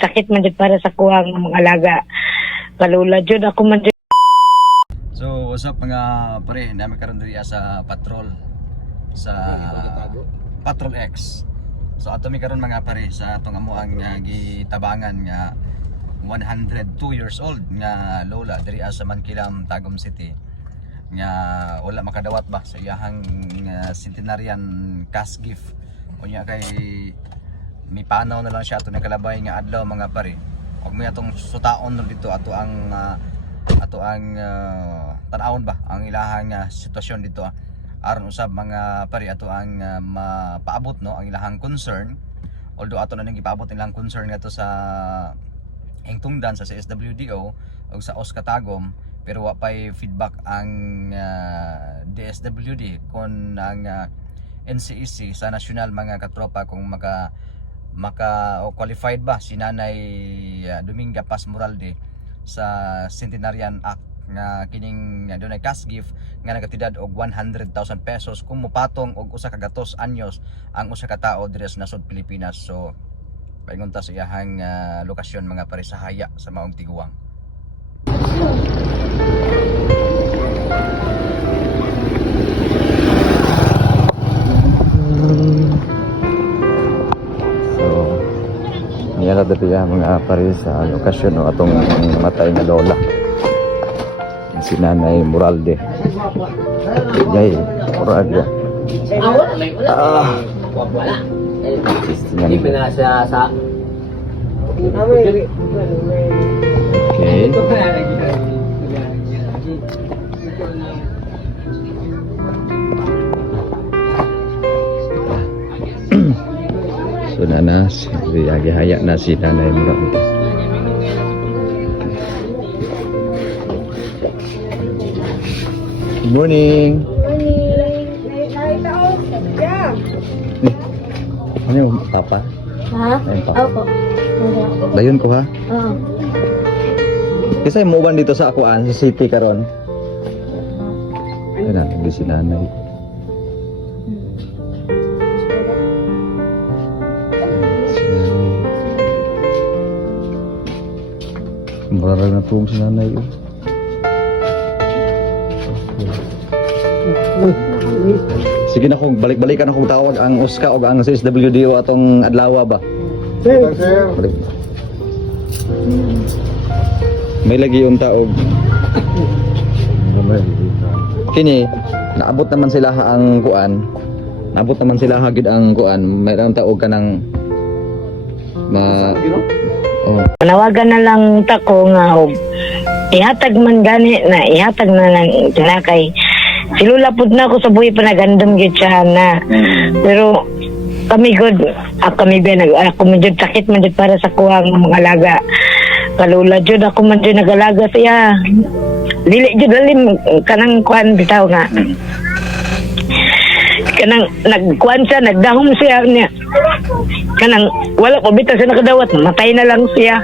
sakit man jud para sa kuwang mga alaga. Kalula jud ako man jud. So what's up mga pare, namin karon diri sa patrol sa Patrol X. So ato mi karon mga pare sa atong amuang gitabangan nga 102 years old nga lola diri sa Mankilam, Tagum City. Nga wala makadawat ba sa iyahang centenarian cash gift. Unya kay mi panaw na lang siya ato nakalabay nga adlaw mga pare. Ug may atong sutaon dito ato ang tanawon ba ang ilahang sitwasyon dito aron usab mga pare ato ang mapaabot no ang ilahang concern, although ato na ning ipaabot nilang concern ngadto sa hingtungdan sa CSWDO o sa OSCA Tagum, pero wa pay feedback ang DSWD kon ang NCEC sa nasyonal mga katropa kung maka o qualified ba si Nanay Dominga Paz Moralde sa Centenarian Act nga kining dunay cash gift nga nagatidad og 100,000 pesos kung mopatong og usa ka gatos anyos ang usa ka tawo diri sa nasod Pilipinas. So paingon ta sa iyahang lokasyon mga pare sa Haya sa Maong Tiguang. Yan dito mga pare sa lokasyon no atong namatay nga lola si Nanay Moralde. Jay Moralde. Wala. Hindi pinasa sa Okay. So nanas, haya na si Nanay Moralde. Good morning. Ano yung papa? Ha? Ayun, papa. Opo. Dayon ko ha. Oo. Kasi mo ban dito sa Akuan, sa city karon. Ayun na, hindi si Nanay. Mararag na tuwang si Nanay. Sige na kung balik-balikan akong tawag ang OSCA o ang CSWDO atong adlaw ba. Balik. May lagi yung taog. Kini naabot naman sila ang kuan. Naabot naman sila hagid ang kuan. Mayroong taog ka ng Panawagan na lang tako nga og ihatag man gani na ihatag na lang tinakay. Silula pud na ako sa buhi panagandam gyud siya na. Pero kami good, kami ako man jud sakit man jud para sa kuwang mga alaga. Kalula jud ako man jud nagalaga siya. Dili jud lalim kanang kuan bitaw nga. Kanang nagkuan siya, nagdahom siya niya. Kanang wala ko bitaw siya nakadawat, matay na lang siya.